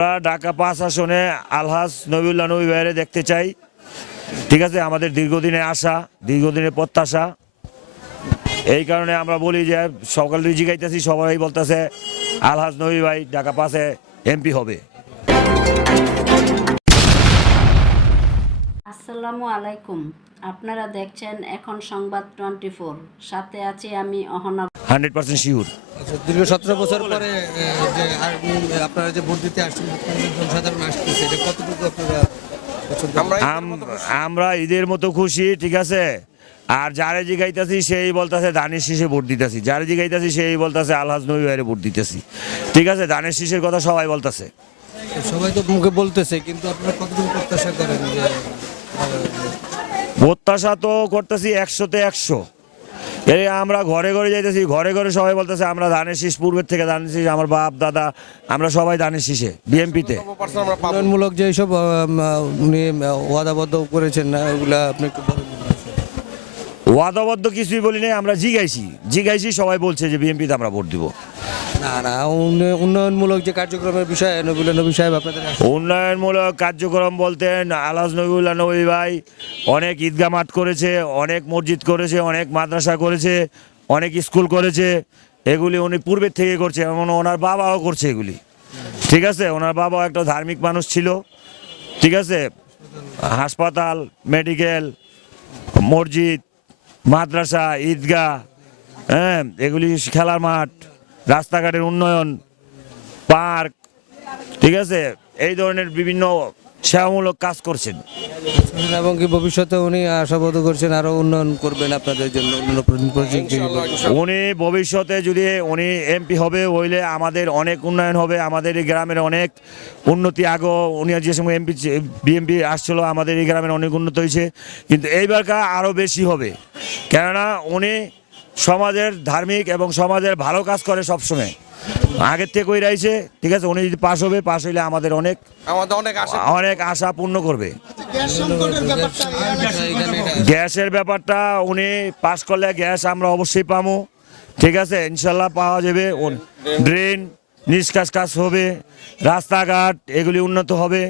আমরা ঢাকা ৫ আসনে আলহাজ নবীউল্লাহ নবী ভাইয়ের দেখতে চাই। ঠিক আছে, আমাদের দীর্ঘদিনের আশা, দীর্ঘদিনের প্রত্যাশা। এই কারণে আমরা বলি যে সকাল জিগাইতেছি, সবাই বলতেছে আলহাজ নবী ভাই ঢাকা ৫-এ এমপি হবে। আসসালামু আলাইকুম, আপনারা দেখছেন এখন সংবাদ 24, সাথে আছি আমি অহনা। 100% শিওর। আচ্ছা, দীর্ঘ 17 বছর পরে যে আপনারা যে ভোট দিতে আসছেন, জনসাধারণ আসতেছে, এটা কতটুকু আপনারা পছন্দ? আমরা ঈদের মতো খুশি, ঠিক আছে। আর যারে জিগাইতেছি সেই বলতেছে ধানের শীষে ভোট দিতেছি, যারে জিগাইতেছি সেই বলতেছে আলহাজ নবী ভাইয়ের ভোট দিতেছি। ঠিক আছে, ধানের শীষের কথা সবাই বলতেছে। সবাই তো মুখে বলতেছে, কিন্তু আপনারা কতটুকু প্রত্যাশা করেন যে প্রত্যাশা তো করতেছি 100-তে 100। এই আমরা ঘরে ঘরে যাইতেছি, ঘরে ঘরে সবাই বলতেছে আমরা ধানের শীষ, পূর্বের থেকে ধানের শীষ, আমার বাপ দাদা আমরা সবাই ধানের শীষে বিএমপিতে। উন্নয়নমূলক যে সব উনি ওয়াদাবদ্ধ করেছেন না, ওগুলা আপনি একটু বলেন। ওয়াদাবদ্ধ কিছুই বলি নাই, আমরা জিগাইছি সবাই বলছে যে বিএমপিতে আমরা ভোট দিব। না না, উন্নয়নমূলক যে কার্যক্রমের বিষয়ে নবীউল্লাহ নবী সাহেব আপনাদের উন্নয়নমূলক কার্যক্রম বলতেন আলহাজ নবীউল্লাহ নবী ভাই অনেক ঈদগাহ মাঠ করেছে, অনেক মসজিদ করেছে, অনেক মাদ্রাসা করেছে, অনেক স্কুল করেছে। এগুলি উনি পূর্বের থেকে করছে, এমন ওনার বাবাও করছে এগুলি। ঠিক আছে, ওনার বাবাও একটা ধার্মিক মানুষ ছিল। ঠিক আছে, হাসপাতাল, মেডিকেল, মসজিদ, মাদ্রাসা, ঈদগাহ, হ্যাঁ, এগুলি খেলার মাঠ, রাস্তাঘাটের উন্নয়ন, পার্ক, ঠিক আছে, এই ধরনের বিভিন্ন সেবামূলক কাজ করছেন। এবং কি ভবিষ্যতে উনি আশাবোধ করছেন আরো উন্নয়ন করবেন আপনাদের জন্য, অন্যান্য প্রজেক্ট। উনি ভবিষ্যতে যদি উনি এমপি হবে হইলে আমাদের অনেক উন্নয়ন হবে, আমাদের এই গ্রামের অনেক উন্নতি। আগেও উনি যে সময় বিএমপি আসছিল আমাদের এই গ্রামের অনেক উন্নত হয়েছে, কিন্তু এইবারকার আরও বেশি হবে। কেননা উনি সমাজের ধার্মিক এবং সমাজের ভালো কাজ করে সবসময়, আগের থেকে ওই রয়েছে। ঠিক আছে, উনি যদি পাশ হইলে আমাদের অনেক আশা পূর্ণ করবে। গ্যাসের ব্যাপারটা উনি পাশ করলে গ্যাস আমরা অবশ্যই পাবো। ঠিক আছে, ইনশাল্লাহ পাওয়া যাবে। ড্রেন নিষ্কাশ কাজ হবে, রাস্তাঘাট এগুলি উন্নত হবে।